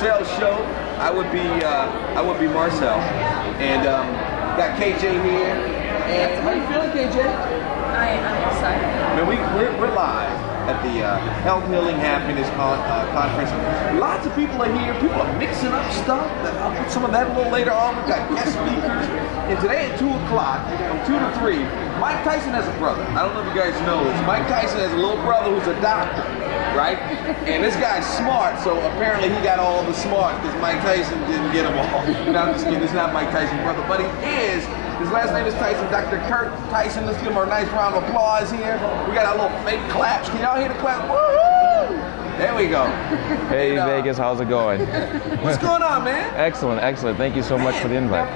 Marcel show, I would be Marcel. And got KJ here. And how you feeling, KJ? I'm excited. Man, we're live at the Health Healing Happiness Conference. Lots of people are here. People are mixing up stuff. I'll put some of that a little later on. We've got guest speakers. And today at 2 o'clock, from 2 to 3, Mike Tyson has a brother. I don't know if you guys know this. Mike Tyson has a little brother who's a doctor, right? And this guy's smart, so apparently he got all the smart because Mike Tyson didn't get them all. No, I'm just kidding. It's not Mike Tyson's brother, but he is. His last name is Tyson, Dr. Kurt Tyson. Let's give him a nice round of applause here. We got our little fake claps. Can y'all hear the clap? Woo-hoo! There we go. Hey, Vegas, how's it going? What's going on, man? Excellent, excellent. Thank you so much for the invite.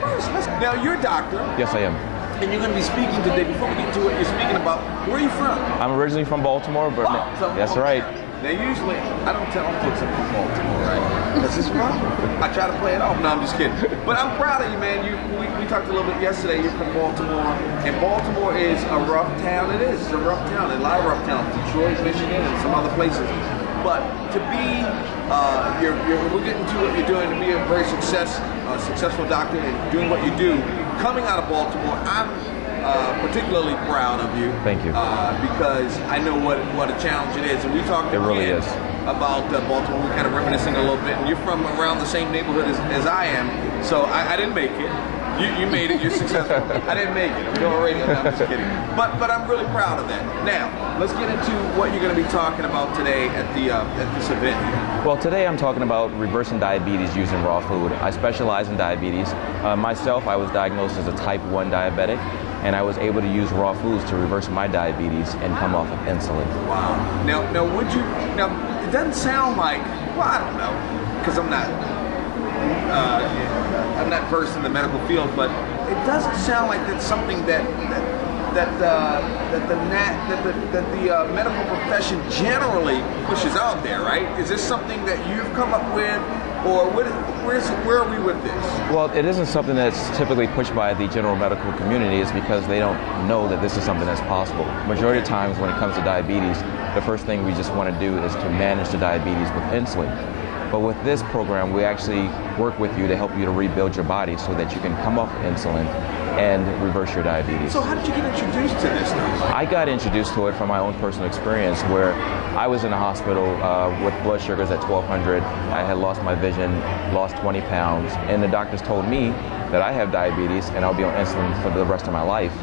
Now, you're a doctor. Yes, I am. And you're going to be speaking today. Before we get to it, you're speaking about, where are you from? I'm originally from Baltimore, but that's right. Now, usually, I don't tell folks I'm from Baltimore, right? Because it's wrong. I try to play it off. No, I'm just kidding. But I'm proud of you, man. We talked a little bit yesterday. You're from Baltimore. And Baltimore is a rough town. It is. It's a rough town. A lot of rough towns. Detroit, Michigan, and some other places. But to be, we're getting to what you're doing, to be a very successful doctor and doing what you do, coming out of Baltimore, I'm particularly proud of you. Thank you. Because I know what a challenge it is. And we talked about Baltimore. We're kind of reminiscing a little bit. And you're from around the same neighborhood as I am. So I didn't make it. You made it. You're successful. I didn't make it. I'm doing radio. No, I'm just kidding. But I'm really proud of that. Now, let's get into what you're going to be talking about today at this event here. Well, today I'm talking about reversing diabetes using raw food. I specialize in diabetes. Myself, I was diagnosed as a type 1 diabetic, and I was able to use raw foods to reverse my diabetes and come off of insulin. Wow. Now, it doesn't sound like, well, I don't know, because I'm not versed in the medical field, but it doesn't sound like that's something that the medical profession generally pushes out there, right? Is this something that you've come up with, or where are we with this? Well, it isn't something that's typically pushed by the general medical community. It's because they don't know that this is something that's possible. Majority of times when it comes to diabetes, the first thing we just want to do is to manage the diabetes with insulin. But with this program, we actually work with you to help you to rebuild your body so that you can come off insulin and reverse your diabetes. So how did you get introduced to this now? I got introduced to it from my own personal experience, where I was in the hospital with blood sugars at 1200. I had lost my vision, lost 20 pounds, and the doctors told me that I have diabetes and I'll be on insulin for the rest of my life.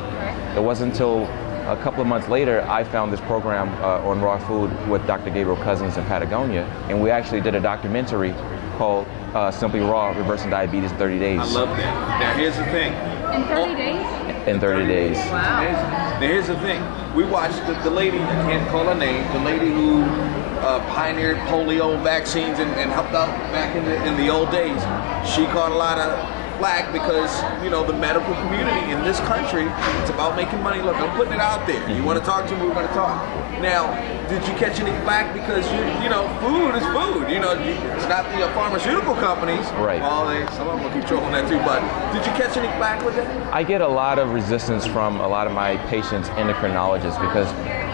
It wasn't until a couple of months later, I found this program on raw food with Dr. Gabriel Cousins in Patagonia, and we actually did a documentary called Simply Raw, Reversing Diabetes in 30 Days. I love that. Now, here's the thing. In 30 days? In 30 days. Wow. Now, here's the thing. We watched the lady, I can't call her name, the lady who pioneered polio vaccines and helped out back in the old days. She caught a lot of flack because, you know, the medical community in this country, it's about making money. Look, I'm putting it out there. You want to talk to me, we're going to talk. Now, did you catch any flack because, you know, food is food. You know, it's not the pharmaceutical companies. Right. Well, some of them are controlling that too, but did you catch any flack with that? I get a lot of resistance from a lot of my patients' endocrinologists because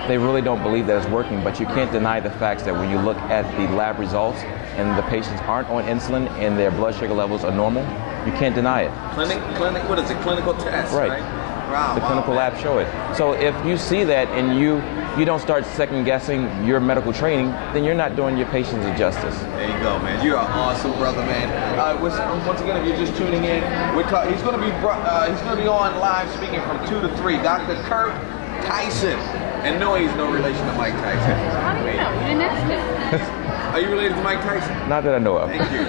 they really don't believe that it's working, but you can't deny the facts that when you look at the lab results and the patients aren't on insulin and their blood sugar levels are normal, you can't deny it. What is it? Clinical test, right? Wow, the clinical lab show it. So if you see that and you don't start second guessing your medical training, then you're not doing your patients a justice. There you go, man. You're an awesome brother, man. Once again, if you're just tuning in, he's going to be on live speaking from 2 to 3. Dr. Kurt Tyson, and no, he's no relation to Mike Tyson. How do you know? You didn't ask him. Are you related to Mike Tyson? Not that I know of. Thank you.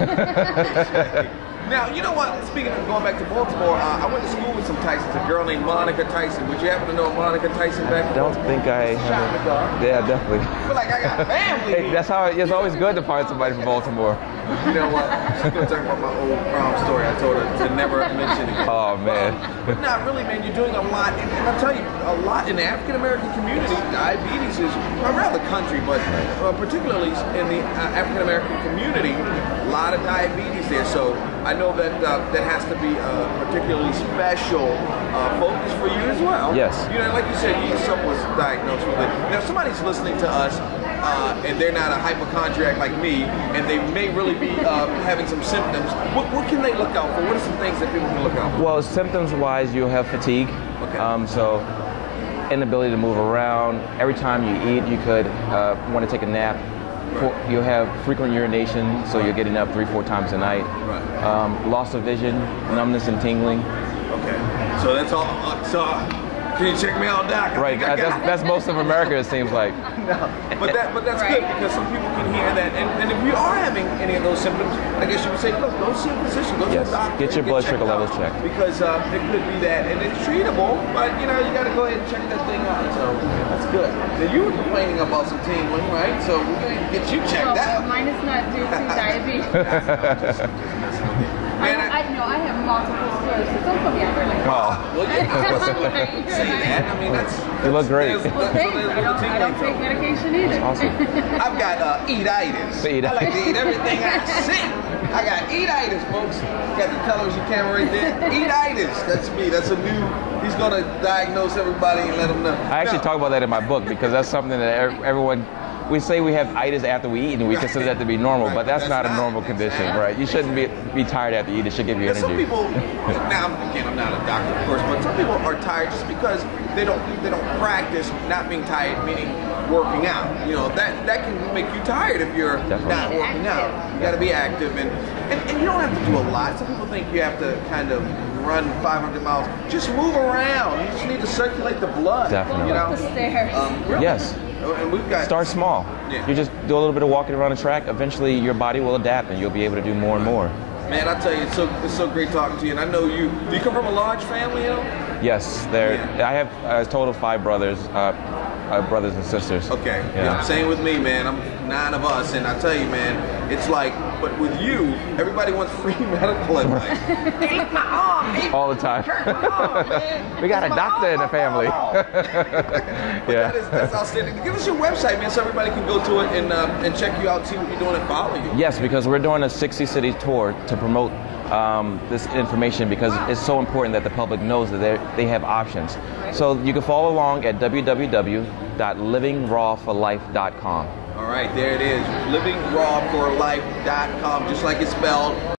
Now, you know what? Speaking of going back to Baltimore, I went to school with some Tysons, a girl named Monica Tyson. Would you happen to know Monica Tyson back then? I don't think I have. In the car. Yeah, definitely. I feel like I got family. Hey, that's how it's always good to find somebody from Baltimore. You know what? She's going to talk about my old prom story. I told her to never mention it. Oh, man. But not really, man. You're doing a lot. And I'll tell you, a lot in the African-American community, diabetes is around the country, but particularly in the African-American community, a lot of diabetes there. So I know that that has to be a particularly special focus for you as well. Yes. You know, like you said, you yourself was diagnosed with it. Now, if somebody's listening to us, and they're not a hypochondriac like me, and they may really be having some symptoms, what can they look out for? What are some things that people can look out for? Well, symptoms-wise, you'll have fatigue. Okay. So inability to move around. Every time you eat, you could want to take a nap. Right. You'll have frequent urination, so you're getting up 3-4 times a night. Right. Loss of vision, numbness and tingling. Okay. So that's all. Can you check me out, Doc? Right. That's most of America, it seems like. No, but that's good because some people can hear that, and if you are having any of those symptoms, I guess you would say, look, go see a physician, go to a doctor, get your blood sugar levels checked, because it could be that, and it's treatable. But you got to go ahead and check that thing out. So that's good. Now you were complaining about some tingling, right? So we're going to get you checked out. Mine is not due to diabetes. I have multiple sclerosis. Don't put me out there like that. Wow. Well, yeah, see that? I mean, that's you look great. Well, thanks. I don't take medication either. Awesome. I've got eatitis. I like to eat everything I see. I got eatitis, folks. Got the television camera right there. Eatitis. That's me. That's a new. He's gonna diagnose everybody and let them know. I actually talk about that in my book because that's something that everyone. We say we have itis after we eat, and we consider that to be normal, but that's not a normal condition, right? You shouldn't be tired after you eat. It should give you energy. Some people, now again, I'm not a doctor, of course, but some people are tired just because they don't practice not being tired, meaning working out. That can make you tired if you're not working out. You got to be active, and you don't have to do a lot. Some people think you have to kind of run 500 miles. Just move around. You just need to circulate the blood. Definitely. Go up the stairs. Really? Yes. And we've got start small. Yeah. You just do a little bit of walking around the track. Eventually, your body will adapt, and you'll be able to do more and more. Man, I tell you, it's so great talking to you. And I know you. Do you come from a large family, Yes, I have a total of 5 brothers, brothers and sisters. Okay. Yeah. Same with me, man. I'm 9 of us, and I tell you, man, it's like, but with you, everybody wants free medical advice. All the time. We got a doctor in the family. Yeah. That's outstanding. Give us your website, man, so everybody can go to it and check you out, see what you're doing, and follow you. Yes, because we're doing a 60-city tour to promote this information because it's so important that the public knows that they have options. So you can follow along at www.livingrawforlife.com. All right, there it is, livingrawforlife.com, just like it's spelled.